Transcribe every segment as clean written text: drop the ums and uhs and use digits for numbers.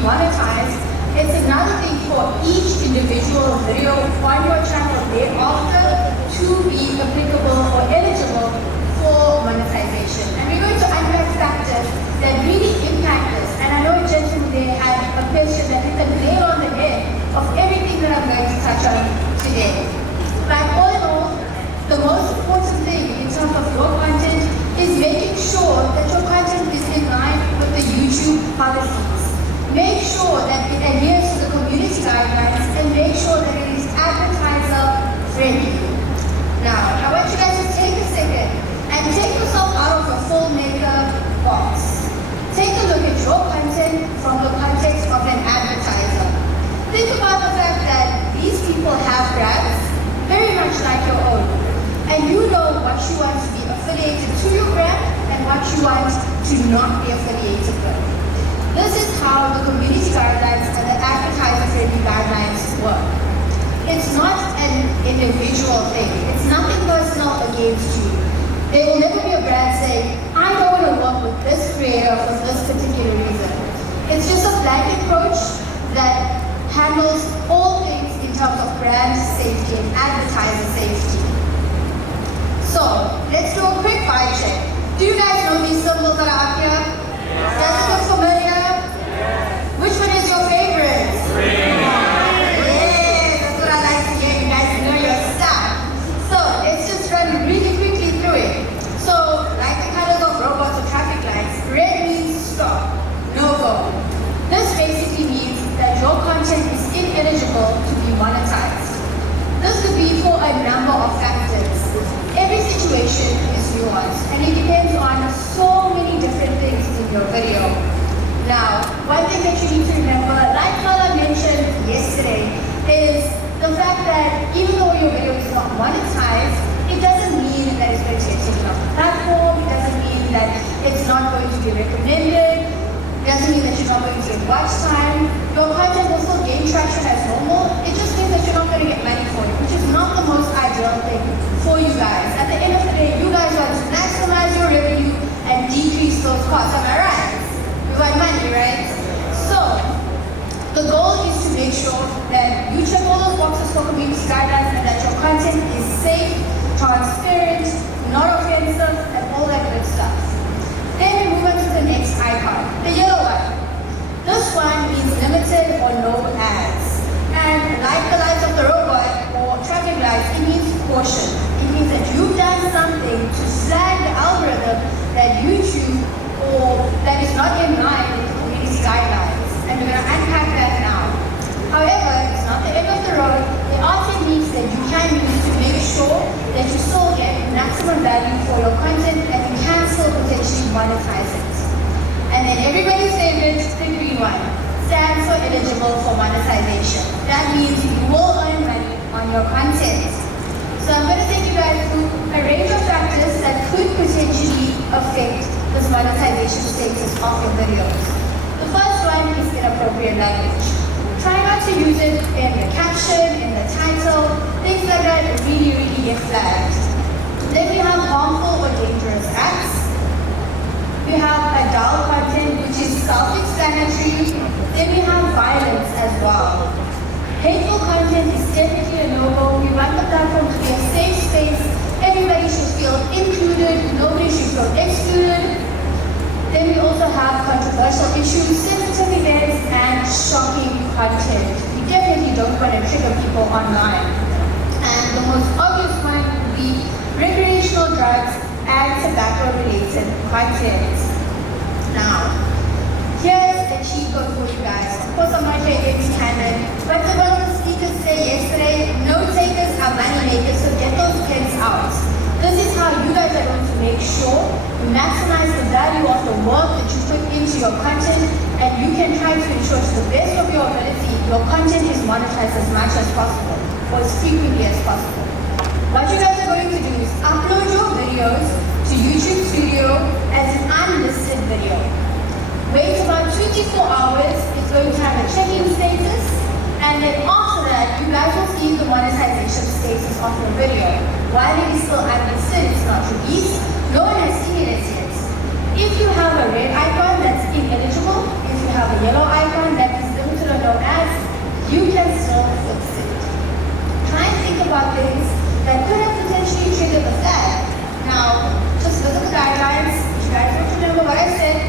monetized, it's another thing for each individual video on your channel thereafter to be applicable or eligible for monetization. And we're going to unpack factors that really impact this. And I know a gentleman there had a question that hit the nail on the head of everything that I'm going to touch on today. But all in all, the most important thing in terms of your content is making sure that your content is in line with the YouTube policies. Make sure that it adheres to the community guidelines and make sure that it is advertiser friendly. Now, I want you guys to take a second and take yourself out of your filmmaker box. Take a look at your content from the context of an advertiser. Think about the fact that these people have brands very much like your own. And you know what you want to be affiliated to your brand and what you want to not be affiliated with. This is how the community guidelines and the advertiser-friendly guidelines work. It's not an individual thing. It's nothing personal against you. There will never be a brand saying, I don't want to work with this creator for this particular reason. It's just a blanket approach that handles all things in terms of brand safety and advertiser safety. So, let's do a quick vibe check. Do you guys know these symbols that are up here? Yeah. Does it look familiar? Yeah. Which one is your favorite? Green. Yeah, that's what I like to hear. You guys know your stuff. So, let's just run really quickly through it. So, like the colors of robots or traffic lights, red means stop, no go. This basically means that your content is ineligible to be monetized. This could be for a number of factors. Every situation is nuanced and it depends on so many different things in your video. Now, one thing that you need to remember, like Carla mentioned yesterday, is the fact that even though your video is not monetized, it doesn't mean that it's going to get taken off the platform, it doesn't mean that it's not going to be recommended, it doesn't mean that you're not going to get watch time. Your content will still gain traction as normal, it just means that you're not going to get money for it, which is not the most ideal thing for you guys. At the end of the day, you guys want to maximize your revenue and decrease those costs. Am I right? You want money, right? So, the goal is to make sure that you check all those boxes for community guidelines and that your content is safe, transparent, not offensive, and all that good stuff. Then we move on to the next icon, the yellow one. This one means limited or no ads. And like the lights of the robot or traffic lights, it means caution. It means that you've done something to flag the algorithm that YouTube or that is not in line with the community guidelines. And we're going to unpack that now. However, it's not the end of the road. There are techniques that you can use to make sure that you still get maximum value for your content and you can still potentially monetize it. And then everybody's favorite, the green one, stands for eligible for monetization. That means you will earn money on your content. So I'm going to take you guys through a range of factors that could potentially affect this monetization status of your videos. The first one is inappropriate language. Try not to use it in the caption, in the title, things like that really get flagged. Then we have harmful or dangerous acts. We have adult content, which is self-explanatory. Then we have violence as well. Hateful content is definitely a no-go. We want the platform to be a safe space. Everybody should feel included. Nobody should feel excluded. Then we also have controversial issues, sensitive events, and shocking content. We definitely don't want to trigger people online. And the most obvious one would be recreational drugs and tobacco-related content. Now, here's a cheat code for you guys. Of course, I'm not here empty-handed, but the one of the speakers said yesterday, no takers are money makers, so get those pins out. This is how you guys are going to make sure you maximize the value of the work that you put into your content, and you can try to ensure to the best of your ability, your content is monetized as much as possible, or as frequently as possible. What you guys are going to do is upload your videos to YouTube Studio as an unlisted video. Wait about 2 to 4 hours, it's going to have a check-in status, and then after that, you guys will see the monetization status of your video. While it is still unlisted, it's not released, no one has seen it yet. If you have a red icon, that's ineligible. If you have a yellow icon, that that could have potentially triggered the flag. Now, just look at the guidelines. If you guys don't remember what I said,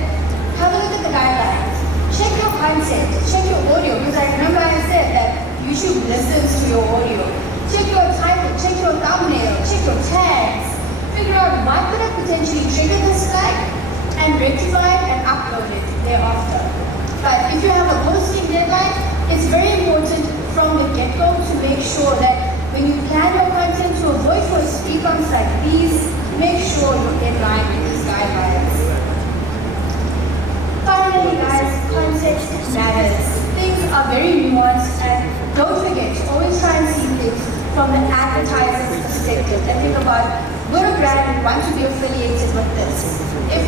have a look at the guidelines. Check your content, check your audio, because I remember I said that YouTube listens to your audio. Check your title, check your thumbnail, check your tags. Figure out what could have potentially triggered this flag and rectify it and upload it thereafter. But if you have a posting deadline, it's very important from the get-go to make sure that when you plan your content to avoid for speed bumps like these, make sure you're in line with these guidelines. Finally, guys, context matters. Things are very nuanced, and don't forget to always try and see things from an advertiser's perspective and think about, we're a brand, we want to be affiliated with this. If